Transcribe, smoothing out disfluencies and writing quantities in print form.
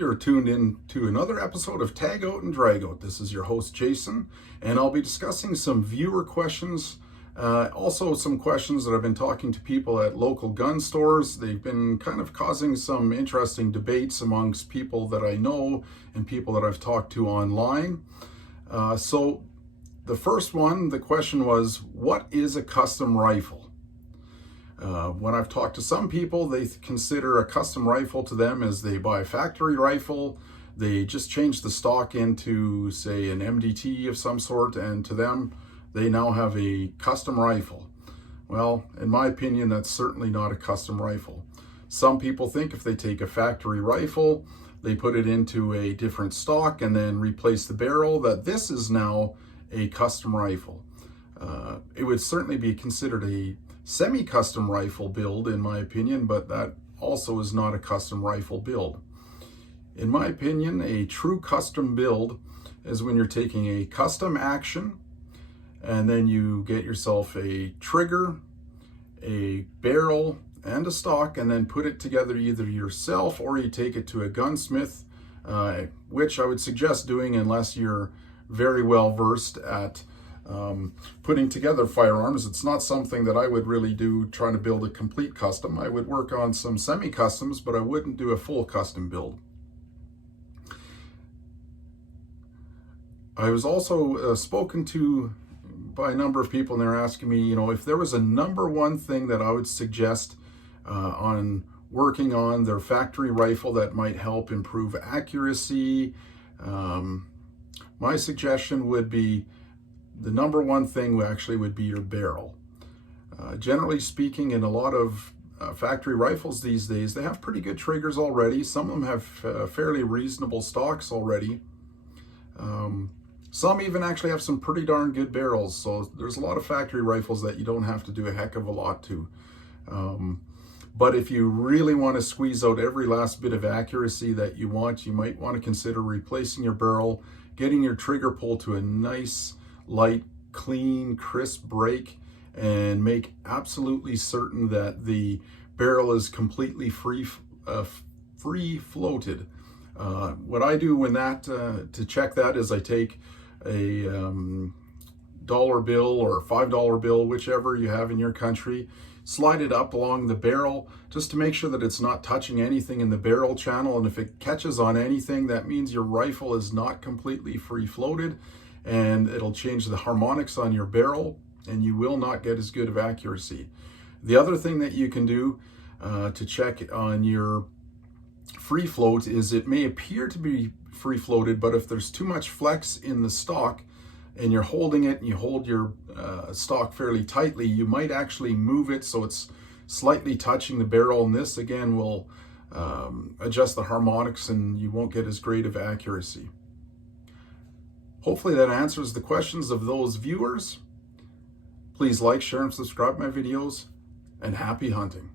You're tuned in to another episode of Tag Out and Drag Out. This is your host, Jason, and I'll be discussing some viewer questions, also some questions that I've been talking to people at local gun stores. They've been kind of causing some interesting debates amongst people that I know and people that I've talked to online. So the first one, the question was, what is a custom rifle? When I've talked to some people, they consider a custom rifle to them as they buy a factory rifle. They just change the stock into, say, an MDT of some sort, and to them, they now have a custom rifle. Well, in my opinion, that's certainly not a custom rifle. Some people think if they take a factory rifle, they put it into a different stock and then replace the barrel, that this is now a custom rifle. It would certainly be considered a semi-custom rifle build, in my opinion, but that also is not a custom rifle build. In my opinion, a true custom build is when you're taking a custom action and then you get yourself a trigger, a barrel, and a stock, and then put it together either yourself or you take it to a gunsmith, which I would suggest doing unless you're very well versed at putting together firearms. It's not something that I would really do trying to build a complete custom. I would work on some semi-customs, but I wouldn't do a full custom build. I was also spoken to by a number of people, and they're asking me, if there was a number one thing that I would suggest on working on their factory rifle that might help improve accuracy. My suggestion would be the number one thing actually would be your barrel. Generally speaking, in a lot of factory rifles these days, they have pretty good triggers already. Some of them have fairly reasonable stocks already. Some even actually have some pretty darn good barrels. So there's a lot of factory rifles that you don't have to do a heck of a lot to. But if you really want to squeeze out every last bit of accuracy that you want, you might want to consider replacing your barrel, getting your trigger pull to a nice, light, clean, crisp break, and make absolutely certain that the barrel is completely free floated. What I do when to check that is I take a dollar bill or $5 bill, whichever you have in your country, slide it up along the barrel just to make sure that it's not touching anything in the barrel channel. And if it catches on anything, that means your rifle is not completely free floated, and it'll change the harmonics on your barrel, and you will not get as good of accuracy. The other thing that you can do to check on your free float is it may appear to be free floated, but if there's too much flex in the stock and you're holding it and you hold your stock fairly tightly, you might actually move it so it's slightly touching the barrel, and this again will adjust the harmonics and you won't get as great of accuracy. Hopefully that answers the questions of those viewers. Please like, share, and subscribe my videos, and happy hunting.